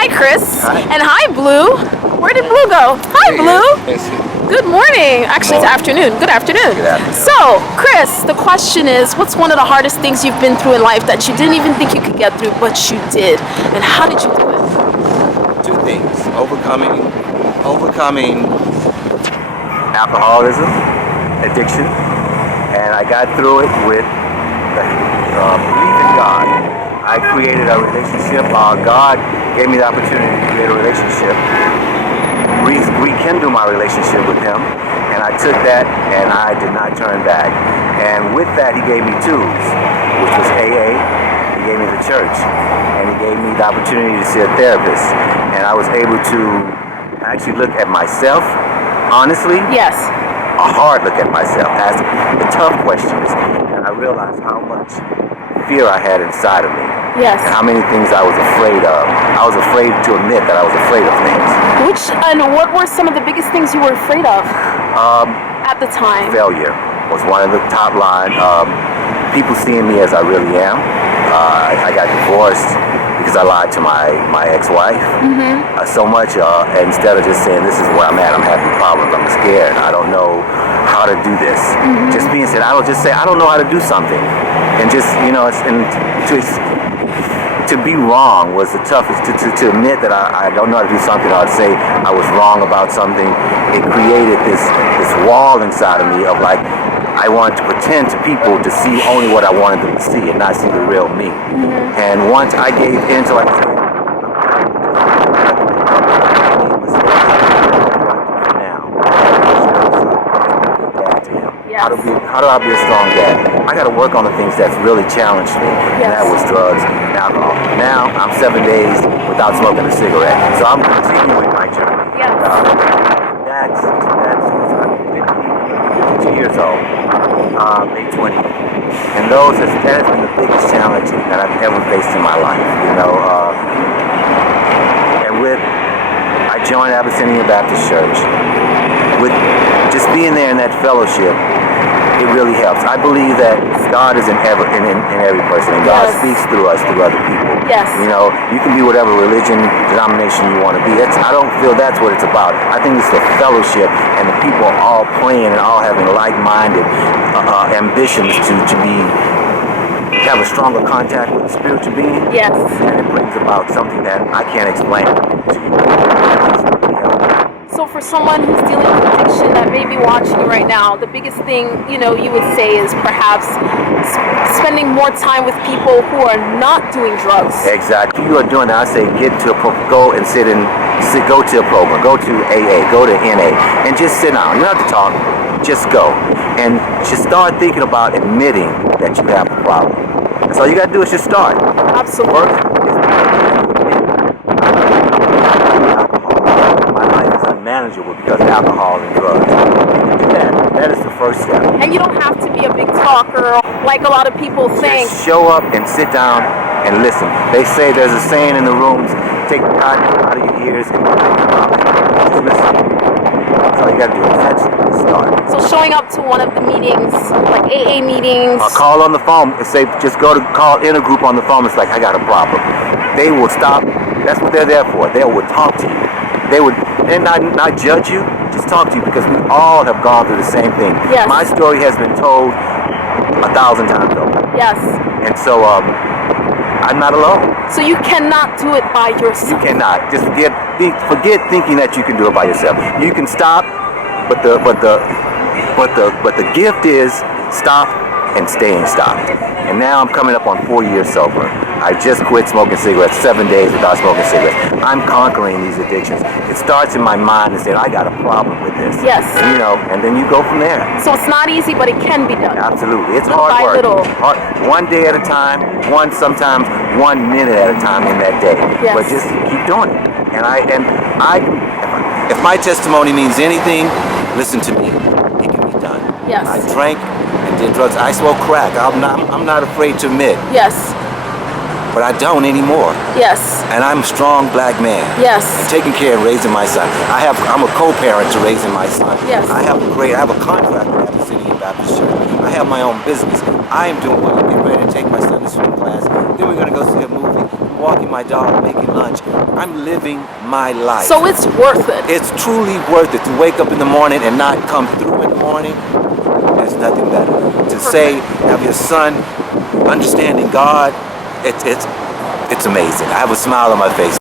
Hi, Chris. Hi. And hi, Blue. Where did Blue go? Hi, Blue. Good morning. Actually, it's afternoon. Good afternoon. Good afternoon. So, Chris, the question is, what's one of the hardest things you've been through in life that you didn't even think you could get through, but you did? And how did you do it? Two things: overcoming alcoholism, addiction, and I got through it with belief in God. I created a relationship. God gave me the opportunity to create a relationship, rekindle my relationship with Him, and I took that and I did not turn back. And with that, He gave me tools, which was AA. He gave me the church, and He gave me the opportunity to see a therapist. And I was able to actually look at myself, honestly. Yes. A hard look at myself, ask the tough questions, and I realized how much fear I had inside of me. Yes. And how many things I was afraid of. I was afraid to admit that I was afraid of things. What were some of the biggest things you were afraid of at the time? Failure was one of the top line. People seeing me as I really am. I got divorced because I lied to my ex-wife so much. Instead of just saying, this is where I'm at, I'm having problems, I'm scared, I don't know how to do this. Just being said, I don't just say, I don't know how to do something. And just, to be wrong was the toughest. To admit that I don't know how to do something, or to say I was wrong about something, it created this wall inside of me of like, I wanted to pretend to people to see only what I wanted them to see and not see the real me. And once I gave in to, like I said, how do I be a strong dad? I got to work on the things that's really challenged me, and that was drugs and alcohol. Now I'm 7 days without smoking a cigarette, so I'm continuing my journey. Yes. That's 52 years old, late 20s, and that has been the biggest challenge that I've ever faced in my life. I joined Abyssinian Baptist Church. With just being there in that fellowship, it really helps. I believe that God is in every person, and God speaks through us, through other people. Yes. You can be whatever religion, denomination you want to be. I don't feel that's what it's about. I think it's the fellowship and the people all praying and all having like-minded ambitions to have a stronger contact with the spiritual being. Yes. And it brings about something that I can't explain to you. So for someone who's dealing with addiction that may be watching you right now, the biggest thing, you would say is perhaps spending more time with people who are not doing drugs. Exactly. If you are doing that, I say go and go to a program, go to AA, go to NA, and just sit down. You don't have to talk, just go. And just start thinking about admitting that you have a problem. That's all you got to do is just start. Absolutely. Manageable because of alcohol and drugs. You can do that. That is the first step. And you don't have to be a big talker like a lot of people think. Just show up and sit down and listen. They say there's a saying in the rooms, take the cotton out of your ears and put it in your mouth. Just listen. That's all you gotta do. That's the start. So showing up to one of the meetings, like AA meetings. Call on the phone and say, just go to call in a group on the phone. It's like, I got a problem. They will stop. That's what they're there for. They will talk to you. They would not judge you, just talk to you, because we all have gone through the same thing. Yes. My story has been told 1,000 times over. Yes. And so I'm not alone. So you cannot do it by yourself. You cannot. Just forget thinking that you can do it by yourself. You can stop, but the gift is stop and staying stopped. And now I'm coming up on 4 years sober. I just quit smoking cigarettes, 7 days without smoking cigarettes. I'm conquering these addictions. It starts in my mind and saying, I got a problem with this. Yes. And then you go from there. So it's not easy, but it can be done. Absolutely. It's little hard by work. little. One day at a time, sometimes 1 minute at a time in that day. Yes. But just keep doing it. And if my testimony means anything, listen to me. It can be done. Yes. I drank and did drugs. I smoked crack. I'm not afraid to admit. Yes. But I don't anymore. Yes. And I'm a strong black man. Yes. And taking care and raising my son. I'm a co-parent to raising my son. Yes. I have a contract with Abyssinian Baptist Church. I have my own business. I am doing well. I'm getting ready to take my son to swim class. Then we're going to go see a movie. walking my dog, making lunch. I'm living my life. So it's worth it. It's truly worth it to wake up in the morning and not come through in the morning. There's nothing better. To say, have your son understanding God, it's amazing. I have a smile on my face.